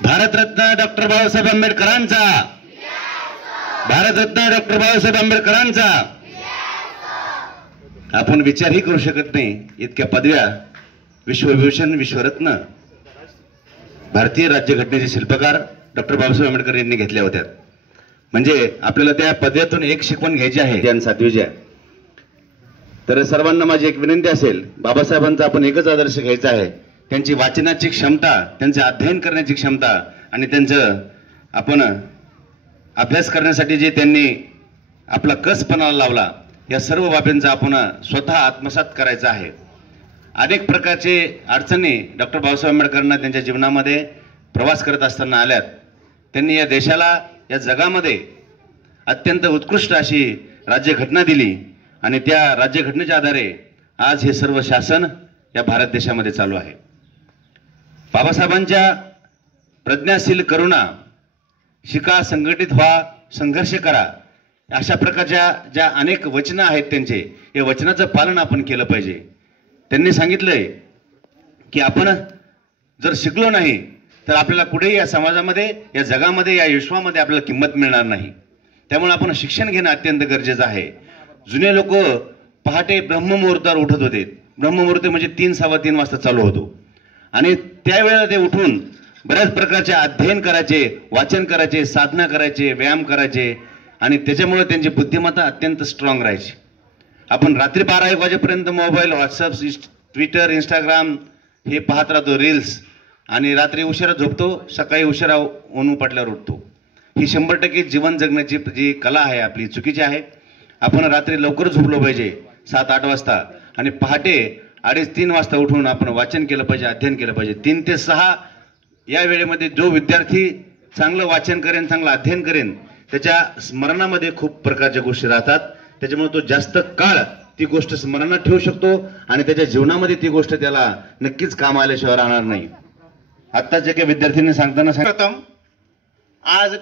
Bharat Ratna doctor Babasaheb आंबेडकरांचा, Bharat Ratna doctor Babasaheb आंबेडकरांचा. आपण विचारही करू शकत नाही इतक्या पदव्या विश्वभूषण, विश्वरत्न, भारतीय राज्यघटनेचे शिल्पकार डॉक्टर बाबासाहेब आंबेडकर यांनी घेतल्या होत्या. म्हणजे आपल्याला त्या पदव्यातून एक शिकवण घ्यायची आहे ज्ञान सातवीच्या. तर सर्वांना माझी एक विनंती असेल, बाबासाहेबांचा आपण एकच आदर्श घ्यायचा आहे, त्यांची वाचनाची क्षमता, त्यांचे अध्ययन करण्याची क्षमता आणि त्यांचं आपण अभ्यास करण्यासाठी जे त्यांनी आपला कस पणाला लावला, या सर्व बाबींचा आपण स्वतः आत्मसात करायचा आहे. अनेक प्रकारचे अडचणी डॉक्टर बाबासाहेब आंबेडकरांना त्यांच्या जीवनामध्ये प्रवास करत असताना आल्यात. त्यांनी या देशाला, या जगामध्ये अत्यंत उत्कृष्ट अशी राज्यघटना दिली आणि त्या राज्यघटनेच्या आधारे आज हे सर्व शासन या भारत देशामध्ये चालू आहे. बाबासाहेबांच्या प्रज्ञाशील करुणा, शिका, संघटित व्हा, संघर्ष करा, अशा प्रकारच्या ज्या अनेक वचनं आहेत त्यांचे, या वचनाचं पालन आपण केलं पाहिजे. त्यांनी सांगितलंय की आपण जर शिकलो नाही तर आपल्याला कुठेही या समाजामध्ये, या जगामध्ये, या विश्वामध्ये आपल्याला किंमत मिळणार नाही. त्यामुळे आपण शिक्षण घेणं अत्यंत गरजेचं आहे. जुने लोक पहाटे ब्रह्ममुहूर्तावर उठत होते. ब्रह्ममुहूर्त म्हणजे 3-3:15 वाजता चालू होतो आणि त्यावेळेला ते उठून बऱ्याच प्रकारचे अध्ययन करायचे, वाचन करायचे, साधना करायचे, व्यायाम करायचे आणि त्याच्यामुळे त्यांची बुद्धिमत्ता अत्यंत स्ट्रॉंग राहायची. आपण रात्री 12-1 वाजेपर्यंत मोबाईल, व्हॉट्सअप, ट्विटर, इंस्टाग्राम हे पाहत राहतो, रील्स, आणि रात्री उशिरा झोपतो, सकाळी उशिरा ऊन पडल्यावर उठतो. ही 100% जीवन जगण्याची जी कला आहे आपली चुकीची आहे. आपण रात्री लवकर झोपलो पाहिजे 7-8 वाजता आणि पहाटे 2:30-3 वाजता उठून आपण वाचन केलं पाहिजे, अध्ययन केलं पाहिजे. 3 ते 6 या वेळेमध्ये जो विद्यार्थी चांगलं वाचन करेन, चांगलं अध्ययन करेन, त्याच्या स्मरणामध्ये खूप प्रकारच्या गोष्टी राहतात. त्याच्यामुळे तो जास्त काळ ती गोष्ट स्मरणात ठेवू शकतो आणि त्याच्या जीवनामध्ये ती गोष्ट त्याला नक्कीच काम आल्याशिवाय राहणार नाही. आत्ताच्या काही विद्यार्थ्यांनी सांगताना प्रथम आज